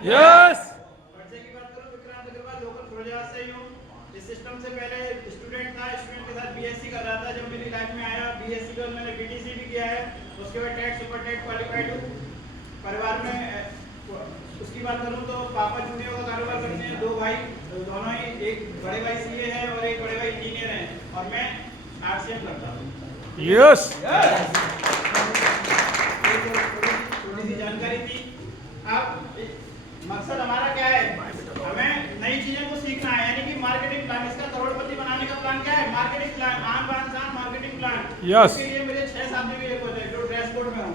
Yes. परिचय की बात करूं, विक्रांत अग्रवाल लोकल फिरोजाबाद से ही हूं। इस सिस्टम से पहले स्टूडेंट था, स्टूडेंट के साथ बीएससी कर रहा था। जब मेरी लाइफ में आया बीएससी के बाद मैंने बीटीसी भी किया है। उसके बाद टेट सुपर टेट क्वालिफाइड हूं। परिवार में उसकी बात करूं तो पापा जूनियर का कारोबार करते हैं, 2 भाई, दोनों ही, एक बड़े भाई सीए है और एक बड़े भाई इंजीनियर हैं और मैं आरसीएम करता हूं। यस। थोड़ी सी जानकारी थी। अब मकसद हमारा क्या है, हमें नई चीजें को सीखना है, यानी कि मार्केटिंग प्लान। इसका करोड़पति बनाने का प्लान क्या है, मार्केटिंग प्लान, आन बान शान मार्केटिंग प्लान। यस। इसके लिए मेरे 6 साथी भी एक होते हैं जो ड्रेस कोड में हो।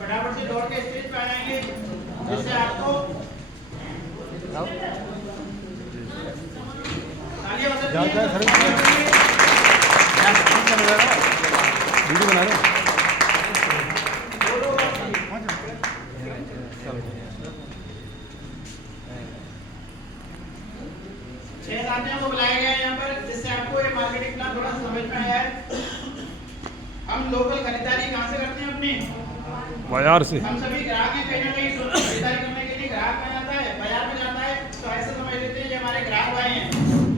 फटाफट से दौड़ के स्टेज पे आ जाएंगे, जिससे आपको तालियां बजा वीडियो बना रहे। छह साथियों को बुलाया गया है यहाँ पर, जिससे आपको ये मार्केटिंग प्लान थोड़ा समझ में आया है। हम लोकल खरीदारी कहाँ से करते हैं अपनी? बाजार से। हम सभी ग्राहक हैं, कहीं ना कहीं खरीदारी करने के लिए ग्राहक में जाता है, बाजार में जाता है, तो ऐसे समझ लेते हैं ये हमारे ग्राहक भाई हैं।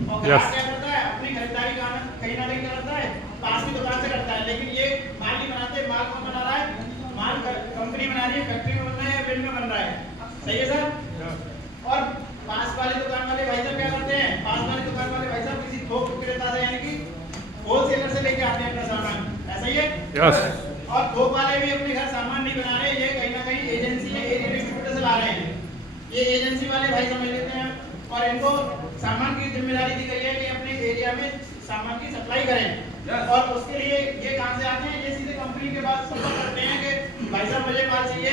और ग्राहक क्या करता है, अपनी खरीदारी कहीं ना कहीं करता है, पास की दुकान से करता है। लेकिन ये माल नहीं बनाते, माल कौन बना रहा है? माल कंपनी बना रही है, फैक्ट्री में बन रहा है या बिल में बन रहा है। सही है सर? और पास वाले दुकान वाले भाई साहब क्या करते हैं, पास वाले दुकान वाले भाई साहब किसी थोक विक्रेता से, यानी कि होलसेलर से लेके आते हैं अपना सामान। ऐसा ही है? यस। और थोक वाले भी अपने घर सामान नहीं बना रहे, ये कहीं ना कहीं एजेंसी या एरिया डिस्ट्रीब्यूटर से ला रहे हैं। ये एजेंसी वाले भाई समझ लेते हैं और इनको सामान की जिम्मेदारी दी गई है कि अपने एरिया में सामान की सप्लाई करें। और उसके लिए ये कहां से आते हैं, ये सीधे कंपनी के पास संपर्क करते हैं कि भाई साहब मुझे माल चाहिए।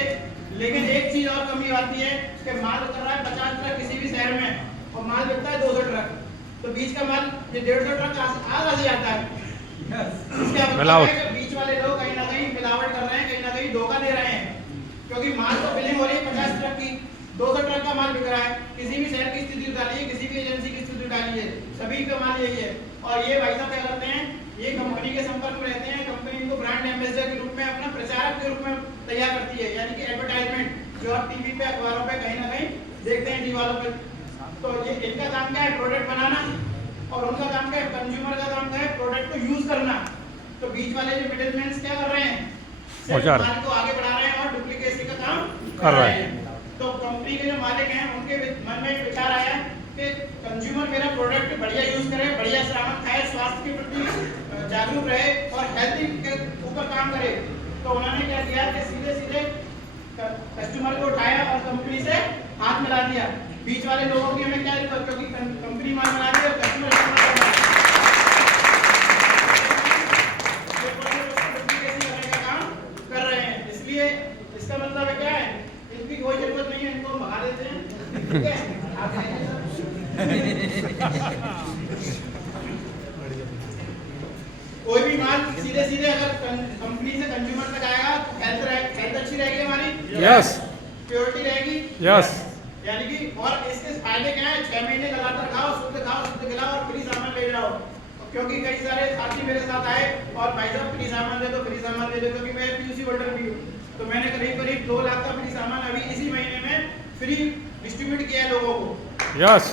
लेकिन एक चीज और कमी आती है कि माल उतर रहा है 50 ट्रक किसी भी शहर में और माल बिकता है 200 ट्रक, तो बीच का माल ये 150 ट्रक आगे से जाता है। इसका मतलब है कि बीच वाले लोग कहीं ना कहीं मिलावट कर रहे हैं, कहीं ना कहीं धोखा दे रहे हैं, क्योंकि माल तो बिलिंग हो रही है 50 ट्रक की, 200 ट्रक का माल बिक रहा है। किसी भी शहर की स्थिति उठाइए, किसी भी एजेंसी की स्थिति उठाइए, सभी का माल यही है। और ये भाई साहब क्या करते हैं, ये कंपनी के संपर्क में रहते हैं, कंपनी इनको ब्रांड एम्बेसडर के रूप में, अपना प्रचारक के रूप में तैयार करती है, यानी कि एडवर्टाइजमेंट जो आप टीवी पे, अखबारों पे कहीं ना कहीं देखते हैं, दीवारों पे। तो ये इनका काम क्या है, प्रोडक्ट बनाना, और उनका काम क्या है, कंज्यूमर का काम क्या है, प्रोडक्ट को यूज करना। तो बीच वाले जो मिडिलमैन क्या कर रहे हैं, सिर्फ माल को आगे बढ़ा रहे हैं और डुप्लीकेसी का काम कर रहे हैं। तो कंपनी के जो मालिक हैं उनके मन में विचार आया कि कंज्यूमर मेरा प्रोडक्ट बढ़िया यूज करे, बढ़िया सामान खाए, स्वास्थ्य के प्रति जागरूक रहे और हेल्थी के ऊपर काम करे। तो उन्होंने क्या किया कि सीधे सीधे कस्टमर को उठाया और कंपनी से हाथ मिला दिया। बीच वाले लोगों की हमें क्या दिक्कत, क्योंकि कंपनी माल बना रही है और कस्टमर कर रहे हैं। इसलिए इसका मतलब है क्या है, इनकी कोई जरूरत नहीं है, इनको भगा देते हैं। ठीक है? कोई भी माल सीधे सीधे अगर कंपनी से कंज्यूमर तक आएगा, हेल्थ अच्छी रहेगी हमारी, यस, प्योरिटी रहेगी, यस, यानी कि, और इसके फायदे क्या है, 6 महीने लगातार खाओ, शुद्ध खिलाओ और फ्री सामान ले जाओ। क्योंकि कई सारे साथी मेरे साथ आए और भाई साहब फ्री सामान दे दो, फ्री सामान दे दो, क्योंकि मैं पीयूसी होल्डर भी हूँ। तो मैंने करीब 2 लाख का फ्री सामान अभी इसी महीने में फ्री डिस्ट्रीब्यूट किया है लोगों को। यस।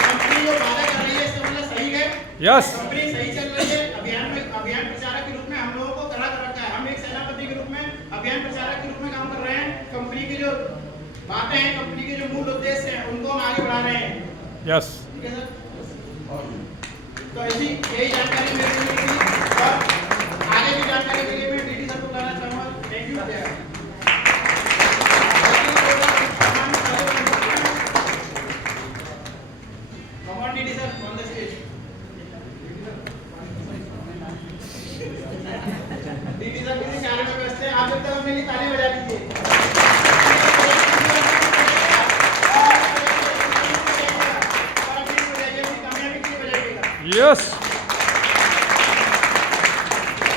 कंपनी जो वादा कर रही है इसका मतलब सही है। यस। कंपनी सही चल रही है। अभियान प्रचारक के रूप में हम लोगों को करा कर रखा है। हम एक सेनापति के रूप में, अभियान प्रचारक के रूप में काम कर रहे हैं। कंपनी की जो बातें हैं, कंपनी के जो मूल उद्देश्य हैं, उनको हम आगे बढ़ा रहे हैं। यस। ठीक है सर? तो ऐसी यही जानकारी मेरे लिए